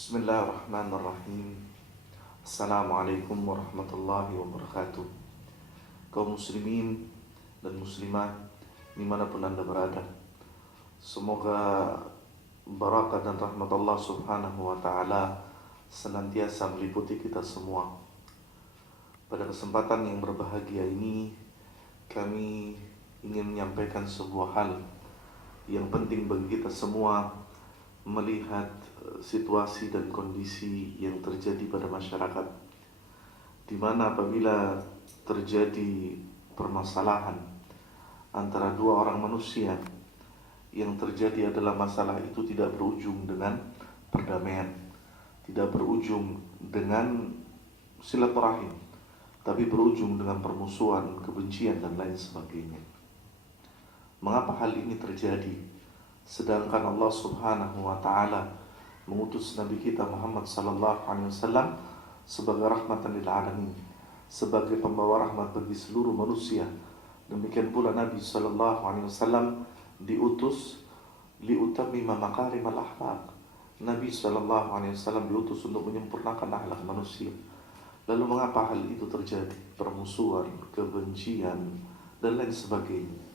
Bismillahirrahmanirrahim. Assalamualaikum warahmatullahi wabarakatuh. Kaum muslimin dan muslimah dimanapun anda berada, semoga barakah dan rahmat Allah subhanahu wa ta'ala senantiasa meliputi kita semua. Pada kesempatan yang berbahagia ini, kami ingin menyampaikan sebuah hal yang penting bagi kita semua, melihat situasi dan kondisi yang terjadi pada masyarakat, di mana apabila terjadi permasalahan antara dua orang manusia, yang terjadi adalah masalah itu tidak berujung dengan perdamaian, tidak berujung dengan silaturahim, tapi berujung dengan permusuhan, kebencian dan lain sebagainya. Mengapa hal ini terjadi? Sedangkan Allah subhanahu wa ta'ala mengutus Nabi kita Muhammad sallallahu alaihi wasallam sebagai rahmatan lil alamin, sebagai pembawa rahmat bagi seluruh manusia. Demikian pula Nabi sallallahu alaihi wasallam diutus liutammima makarimal akhlak. Nabi sallallahu alaihi wasallam diutus untuk menyempurnakan akhlak manusia. Lalu mengapa hal itu terjadi? Permusuhan, kebencian dan lain sebagainya.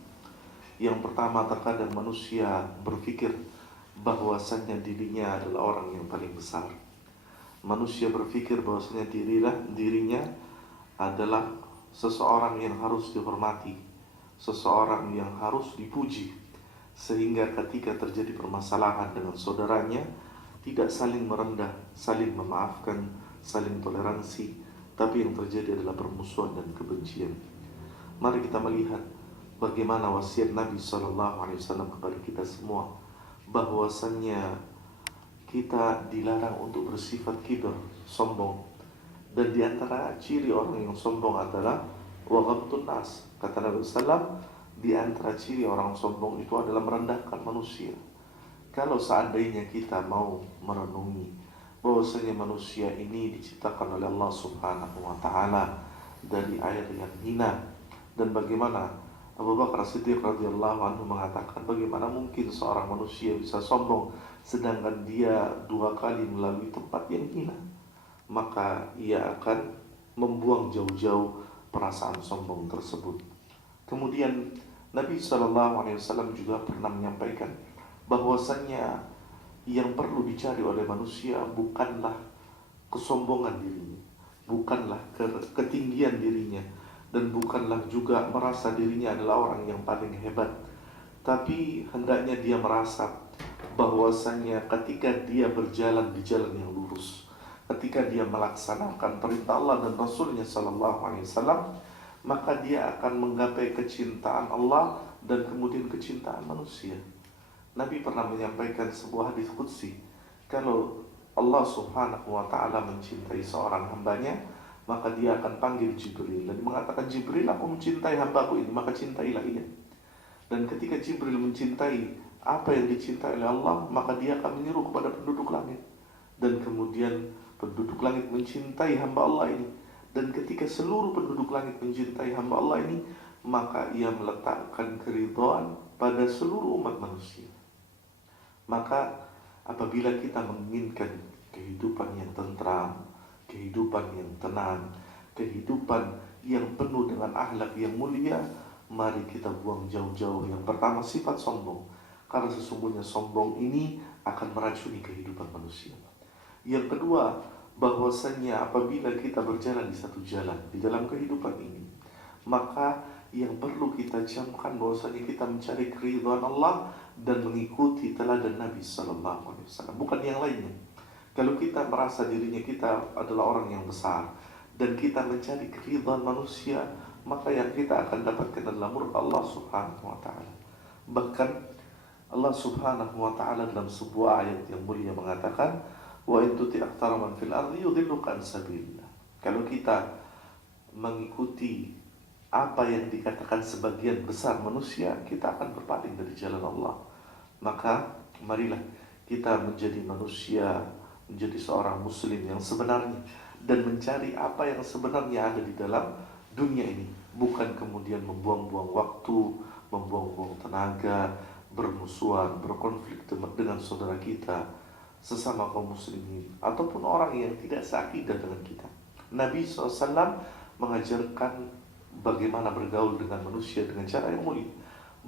Yang pertama, terkadang manusia berpikir bahwasannya dirinya adalah orang yang paling besar. Manusia berpikir bahwasannya dirinya adalah seseorang yang harus dihormati, seseorang yang harus dipuji, sehingga ketika terjadi permasalahan dengan saudaranya, tidak saling merendah, saling memaafkan, saling toleransi, tapi yang terjadi adalah permusuhan dan kebencian. Mari kita melihat bagaimana wasiat Nabi SAW kepada kita semua, bahwasannya kita dilarang untuk bersifat kibir, sombong. Dan di antara ciri orang yang sombong adalah waghamtun nas. Kata Nabi SAW, di antara ciri orang sombong itu adalah merendahkan manusia. Kalau seandainya kita mau merenungi bahwasanya manusia ini diciptakan oleh Allah subhanahu wa ta'ala dari air yang hina, dan bagaimana Abu Bakar Siddiq radhiyallahu anhu mengatakan, bagaimana mungkin seorang manusia bisa sombong sedangkan dia 2 kali melalui tempat yang hina? Maka ia akan membuang jauh-jauh perasaan sombong tersebut. Kemudian Nabi SAW juga pernah menyampaikan bahwasannya yang perlu dicari oleh manusia bukanlah kesombongan dirinya, bukanlah ketinggian dirinya, dan bukanlah juga merasa dirinya adalah orang yang paling hebat, tapi hendaknya dia merasa bahwasannya ketika dia berjalan di jalan yang lurus, ketika dia melaksanakan perintah Allah dan Rasulnya sallallahu alaihi wasallam, maka dia akan menggapai kecintaan Allah dan kemudian kecintaan manusia. Nabi pernah menyampaikan sebuah hadis qudsi, kalau Allah subhanahu wa ta'ala mencintai seorang hambanya, maka dia akan panggil Jibril dan mengatakan, Jibril, aku mencintai hambaku ini, maka cintailah ia. Dan ketika Jibril mencintai apa yang dicintai oleh Allah, maka dia akan menyeru kepada penduduk langit, dan kemudian penduduk langit mencintai hamba Allah ini. Dan ketika seluruh penduduk langit mencintai hamba Allah ini, maka ia meletakkan keridhaan pada seluruh umat manusia. Maka apabila kita menginginkan kehidupan yang tentram, kehidupan yang tenang, kehidupan yang penuh dengan akhlak yang mulia, mari kita buang jauh-jauh yang pertama sifat sombong, karena sesungguhnya sombong ini akan meracuni kehidupan manusia. Yang kedua, bahwasannya apabila kita berjalan di satu jalan di dalam kehidupan ini, maka yang perlu kita camkan bahwasanya kita mencari keridhaan Allah dan mengikuti teladan Nabi sallallahu alaihi wasallam, bukan yang lainnya. Kalau kita merasa dirinya kita adalah orang yang besar dan kita mencari keridhaan manusia, maka yang kita akan dapatkan adalah murka Allah subhanahu wa ta'ala. Bahkan Allah subhanahu wa ta'ala dalam sebuah ayat yang mulia mengatakan, wa in tuti aktsara man fil ardi yudilluka an sabilillah. Kalau kita mengikuti apa yang dikatakan sebagian besar manusia, kita akan berpaling dari jalan Allah. Maka marilah kita menjadi manusia, menjadi seorang muslim yang sebenarnya, dan mencari apa yang sebenarnya ada di dalam dunia ini, bukan kemudian membuang-buang waktu, membuang-buang tenaga, bermusuhan, berkonflik dengan saudara kita, sesama kaum muslimin ataupun orang yang tidak seakidah dengan kita. Nabi SAW mengajarkan bagaimana bergaul dengan manusia dengan cara yang mulia,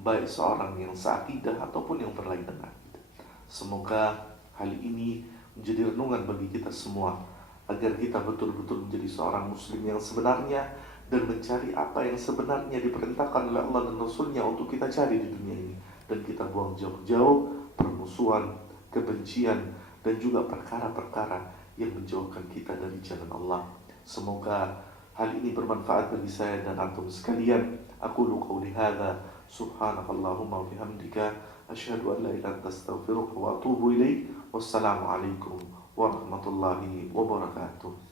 baik seorang yang seakidah ataupun yang berlainan akidah. Semoga hal ini menjadi renungan bagi kita semua, agar kita betul-betul menjadi seorang muslim yang sebenarnya dan mencari apa yang sebenarnya diperintahkan oleh Allah dan Rasulnya untuk kita cari di dunia ini, dan kita buang jauh-jauh permusuhan, kebencian, dan juga perkara-perkara yang menjauhkan kita dari jalan Allah. Semoga hal ini bermanfaat bagi saya dan antum sekalian. Aqulu qawli hadza subhanakallahumma wa bihamdika asyhadu an la ilaha illa anta astaghfiruka wa atubu ilaik. Wassalamu alaikum warahmatullahi wabarakatuh.